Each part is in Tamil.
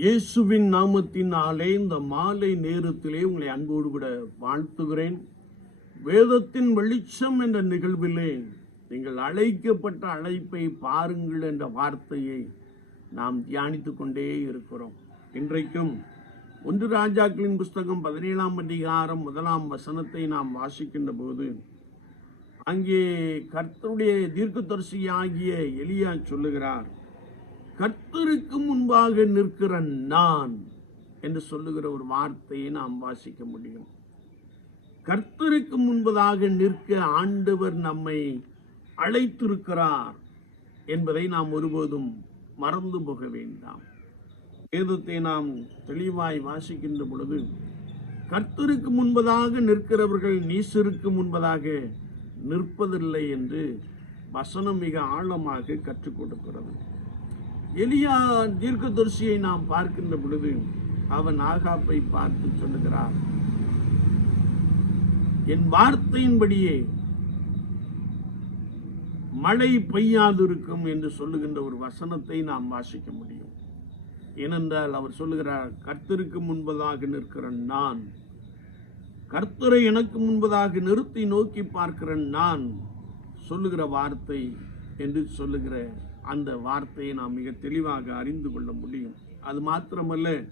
இயேசுவின் நாமத்தினாலே இந்த மாலை நேரத்திலே உங்களை அன்போடு விட வாழ்த்துகிறேன். வேதத்தின் வெளிச்சம் என்ற நிகழ்விலே நீங்கள் அழைக்கப்பட்ட அழைப்பை பாருங்கள் என்ற வார்த்தையை நாம் தியானித்து கொண்டே இருக்கிறோம். இன்றைக்கும் ஒன்று ராஜாக்களின் புஸ்தகம் பதினேழாம் அதிகாரம் முதலாம் வசனத்தை நாம் வாசிக்கின்ற போது அங்கே கர்த்தருடைய தீர்க்கதரிசியாகிய எலியா சொல்லுகிறார் கர்த்தருக்கு முன்பாக நிற்கிற நான் என்று சொல்லுகிற ஒரு வார்த்தையை நாம் வாசிக்க முடியும். கர்த்தருக்கு முன்பதாக நிற்க ஆண்டவர் நம்மை அழைத்திருக்கிறார் என்பதை நாம் ஒருபோதும் மறந்து போக வேண்டாம். வேதத்தை நாம் தெளிவாய் வாசிக்கின்ற பொழுது கர்த்தருக்கு முன்பதாக நிற்கிறவர்கள் நீசருக்கு முன்பதாக நிற்பதில்லை என்று வசனம் மிக ஆழமாக கற்றுக் கொடுக்கிறது. எலியா தீர்க்கதரிசியை நாம் பார்க்கின்ற பொழுது அவன் ஆகாப்பை பார்த்து சொல்லுகிறார் என் வார்த்தையின்படியே மழை பெய்யாதிருக்கும் என்று சொல்லுகின்ற ஒரு வசனத்தை நாம் வாசிக்க முடியும். ஏனென்றால் அவர் சொல்லுகிறார் கர்த்தருக்கு முன்பதாக நிற்கிற நான் கர்த்தரை எனக்கு முன்பதாக நிறுத்தி நோக்கி பார்க்கிற நான் சொல்லுகிற வார்த்தை என்று சொல்லுகிற அந்த வார்த்தையை நாம் மிக தெளிவாக அறிந்து கொள்ள முடியும். அது மாத்திரமல்ல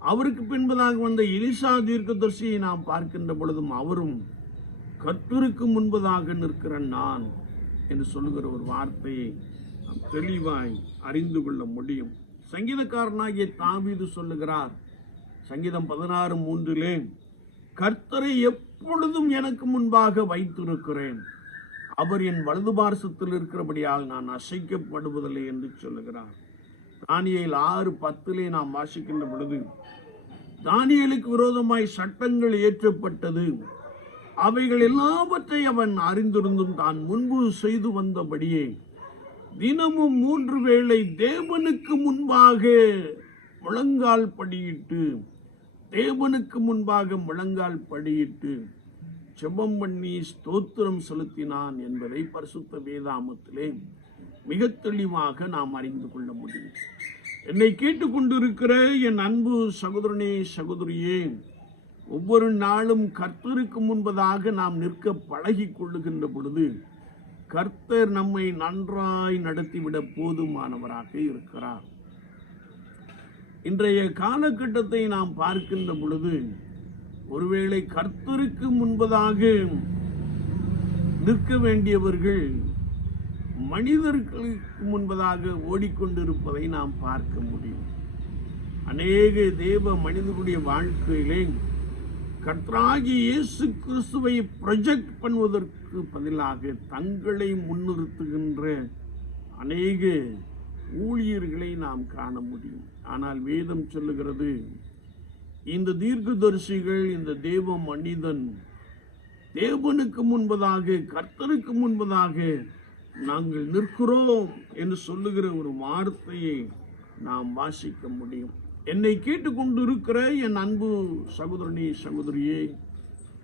அவருக்கு பின்பதாக வந்த எலிசா தீர்க்கதர்சியை நாம் பார்க்கின்ற பொழுதும் அவரும் கர்த்தருக்கு முன்பதாக நிற்கிற நான் என்று சொல்லுகிற ஒரு வார்த்தையை நாம் தெளிவாய் அறிந்து கொள்ள முடியும். சங்கீதக்காரனாகிய தாவீது சொல்லுகிறார் சங்கீதம் பதினாறு மூன்றிலே கர்த்தரை எப்பொழுதும் எனக்கு முன்பாக வைத்திருக்கிறேன். அவர் என் வலது பார்சத்தில் இருக்கிறபடியால் நான் அசைக்கப்படுவதில்லை என்று சொல்லுகிறார். தானியல் ஆறு பத்திலே நாம் வாசிக்கின்ற பொழுது தானியலுக்கு விரோதமாய் சட்டங்கள் இயற்றப்பட்டது. அவைகள் எல்லாவற்றை அவன் அறிந்திருந்தும் தான் முன்பு செய்து வந்தபடியே தினமும் மூன்று வேளை தேவனுக்கு முன்பாக முழங்கால் படியிட்டு தேவனுக்கு முன்பாக முழங்கால் படியிட்டு ஜெபம் பண்ணி ஸ்தோத்திரம் செலுத்தினான் என்பதை பரிசுத்த வேதாமத்திலே மிக தெளிவாக நாம் அறிந்து கொள்ள முடியும். என்னை கேட்டுக்கொண்டிருக்கிற என் அன்பு சகோதரனே சகோதரியே ஒவ்வொரு நாளும் கர்த்தருக்கு முன்பதாக நாம் நிற்க பழகி கொள்ளுகின்ற பொழுது கர்த்தர் நம்மை நன்றாய் நடத்திவிட போதுமானவராக இருக்கிறார். இன்றைய காலகட்டத்தை நாம் பார்க்கின்ற பொழுது ஒருவேளை கர்த்தருக்கு முன்பதாக நிற்க வேண்டியவர்கள் மனிதர்களுக்கு முன்பதாக ஓடிக்கொண்டிருப்பதை நாம் பார்க்க முடியும். அநேக தேவ மனிதனுடைய வாழ்க்கையிலே கர்த்தராகி இயேசு கிறிஸ்துவை ப்ரொஜெக்ட் பண்ணுவதற்கு பதிலாக தங்களை முன்னிறுத்துகின்ற அநேக ஊழியர்களை நாம் காண முடியும். ஆனால் வேதம் சொல்லுகிறது இந்த தீர்க்கதரிசிகள் இந்த தேவ மனிதன் தேவனுக்கு முன்பதாக கர்த்தருக்கு முன்பதாக நாங்கள் நிற்கிறோம் என்று சொல்லுகிற ஒரு வார்த்தையை நாம் வாசிக்க முடியும். என்னை கேட்டுக்கொண்டிருக்கிற என் அன்பு சகோதரனே சகோதரியே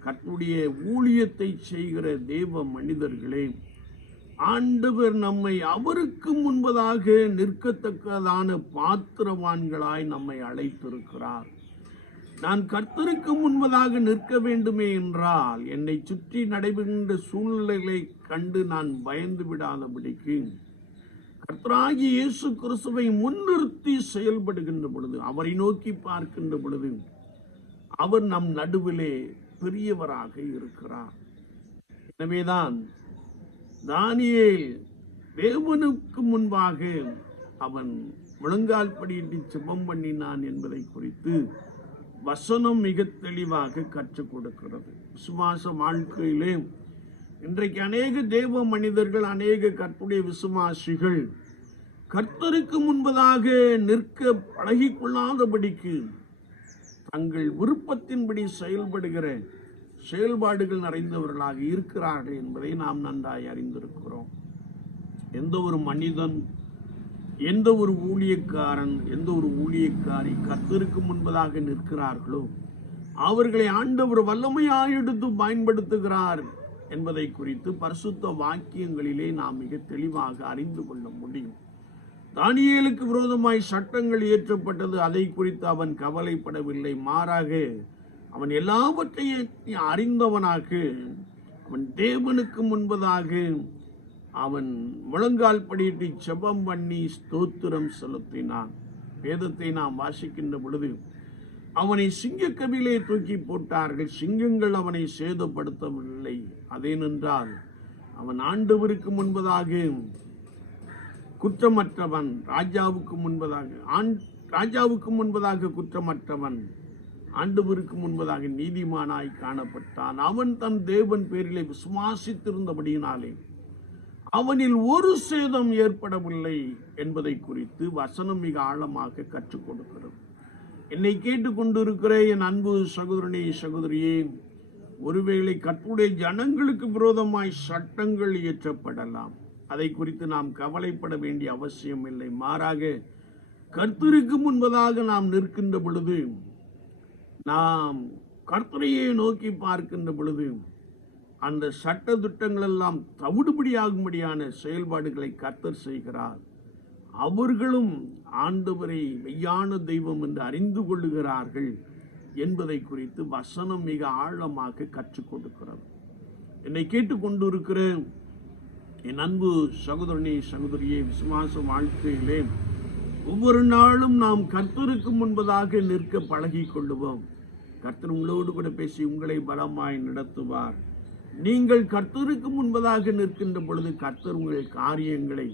கற்றுடைய ஊழியத்தை செய்கிற தேவ மனிதர்களே ஆண்டவர் நம்மை அவருக்கு முன்பதாக நிற்கத்தக்கதான பாத்திரவான்களாய் நம்மை அழைத்திருக்கிறார். நான் கர்த்தருக்கு முன்பதாக நிற்க வேண்டுமே என்றால் என்னை சுற்றி நடைபெறுகின்ற சூழ்நிலைகளை கண்டு நான் பயந்து விடாதபடிக்கு கர்த்தராகி இயேசு கிறிஸ்துவை முன்னிறுத்தி செயல்படுகின்ற பொழுது அவரை நோக்கி பார்க்கின்ற பொழுது அவர் நம் நடுவிலே பெரியவராக இருக்கிறார். எனவேதான் தானியேல் தேவனுக்கு முன்பாக அவன் முழங்கால் படியிட்டு செபம் பண்ணினான் என்பதை குறித்து வசனம் மிக தெளிவாக கற்றுக் கொடுக்கிறது. விசுவாச வாழ்க்கையிலே இன்றைக்கு அநேக தேவ மனிதர்கள் அநேக கற்புடைய விசுவாசிகள் கர்த்தருக்கு முன்பதாக நிற்க பழகிக்கொள்ளாதபடிக்கு தங்கள் விருப்பத்தின்படி செயல்படுகிற செயல்பாடுகள் நிறைந்தவர்களாக இருக்கிறார்கள் என்பதை நாம் நன்றாய் அறிந்திருக்கிறோம். எந்த ஒரு மனிதன் எந்த ஒரு ஊழியக்காரன் எந்த ஒரு ஊழியக்காரி கர்த்தருக்கு முன்பதாக நிற்கிறார்களோ அவர்களை ஆண்டவர் வல்லமையாக எடுத்து பயன்படுத்துகிறார் என்பதை குறித்து பரிசுத்த வாக்கியங்களிலே நாம் மிக தெளிவாக அறிந்து கொள்ள முடியும். தானியலுக்கு விரோதமாய் சட்டங்கள் இயற்றப்பட்டது அதை குறித்து அவன் கவலைப்படவில்லை. மாறாக அவன் எல்லாவற்றையும் அறிந்தவனாக அவன் தேவனுக்கு முன்பதாக அவன் முழங்கால் படியிட்டு செபம் பண்ணி ஸ்தோத்திரம் செலுத்தினான். வேதத்தை நாம் வாசிக்கின்ற பொழுது அவனை சிங்கக்கவிலே தூக்கி போட்டார்கள். சிங்கங்கள் அவனை சேதப்படுத்தவில்லை. அதேனென்றால் அவன் ஆண்டவருக்கு முன்பதாக குற்றமற்றவன் ராஜாவுக்கு முன்பதாக ஆண் ராஜாவுக்கு முன்பதாக குற்றமற்றவன் ஆண்டவருக்கு முன்பதாக நீதிமானாய் காணப்பட்டான். அவன் தன் தேவன் பேரிலே விசுவாசித்திருந்தபடியினாலே அவனில் ஒரு சேதம் ஏற்படவில்லை என்பதை குறித்து வசனம் மிக ஆழமாக கற்றுக் கொடுக்கிறது. என்னை கேட்டுக்கொண்டிருக்கிற என் அன்பு சகோதரனே சகோதரியே ஒருவேளை கற்புடைய ஜனங்களுக்கு விரோதமாய் சட்டங்கள் இயற்றப்படலாம். அதை குறித்து நாம் கவலைப்பட வேண்டிய அவசியம் இல்லை. மாறாக கர்த்தருக்கு முன்பதாக நாம் நிற்கின்ற பொழுது நாம் கர்த்தரையே நோக்கி பார்க்கின்ற பொழுது அந்த சட்ட திட்டங்கள் எல்லாம் தவிடுபடியாகும்படியான செயல்பாடுகளை கர்த்தர் செய்கிறார். அவர்களும் ஆண்டவரை மெய்யான தெய்வம் என்று அறிந்து கொள்ளுகிறார்கள் என்பதை குறித்து வசனம் மிக ஆழமாக கற்றுக் கொடுக்கிறது. என்னை கேட்டுக்கொண்டிருக்கிற என் அன்பு சகோதரனே சகோதரியே விசுவாச வாழ்க்கையிலே ஒவ்வொரு நாளும் நாம் கர்த்தருக்கு முன்பதாக நிற்க பழகி கொள்ளுவோம். கர்த்தர் உங்களோடு கூட பேசி உங்களை பலமாய் நடத்துவார். நீங்கள் கர்த்தருக்கு முன்பதாக நிற்கின்ற பொழுது கர்த்தர் உங்கள் காரியங்களை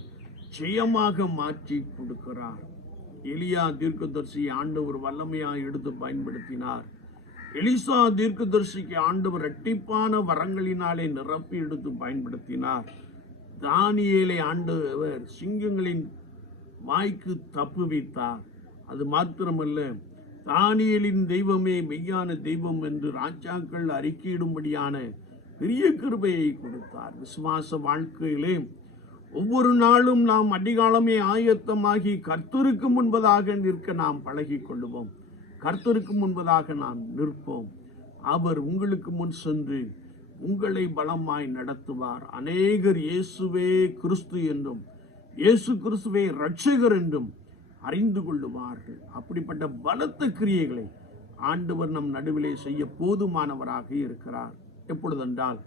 ஜெயமாக மாற்றி கொடுக்கிறார். எலியா தீர்க்கதர்சி ஆண்டவர் வல்லமையாக எடுத்து பயன்படுத்தினார். எலிசா தீர்க்கதர்சிக்கு ஆண்டவர் இரட்டிப்பான வரங்களினாலே நிரப்பி எடுத்து பயன்படுத்தினார். தானியேலை ஆண்டவர் சிங்கங்களின் வாய்க்கு தப்புவித்தார் அது மாத்திரமல்ல தானியலின் தெய்வமே மெய்யான தெய்வம் என்று ராஜாக்கள் அறிக்கையிடும்படியான பெரிய கிருபையை கொடுத்தார். விசுவாச வாழ்க்கையிலே ஒவ்வொரு நாளும் நாம் அடிகாலமே ஆயத்தமாகி கர்த்தருக்கு முன்பதாக நிற்க நாம் பழகி கொள்ளுவோம் கர்த்தருக்கு முன்பதாக நாம் நிற்போம். அவர் உங்களுக்கு முன் சென்று உங்களை பலமாய் நடத்துவார். அநேகர் இயேசுவே கிறிஸ்து என்றும் இயேசு கிறிஸ்துவே ரட்சகர் என்றும் அறிந்து கொள்ளுவார்கள். அப்படிப்பட்ட பலத்த கிரியைகளை ஆண்டவர் நம் நடுவிலே செய்ய போதுமானவராக இருக்கிறார். எப்பொழுதென்றால்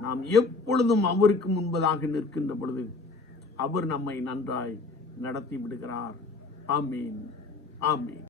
நாம் எப்பொழுதும் அவருக்கு முன்பதாக நிற்கின்ற பொழுது அவர் நம்மை நன்றாய் நடத்தி விடுகிறார். ஆமீன். ஆமீன்.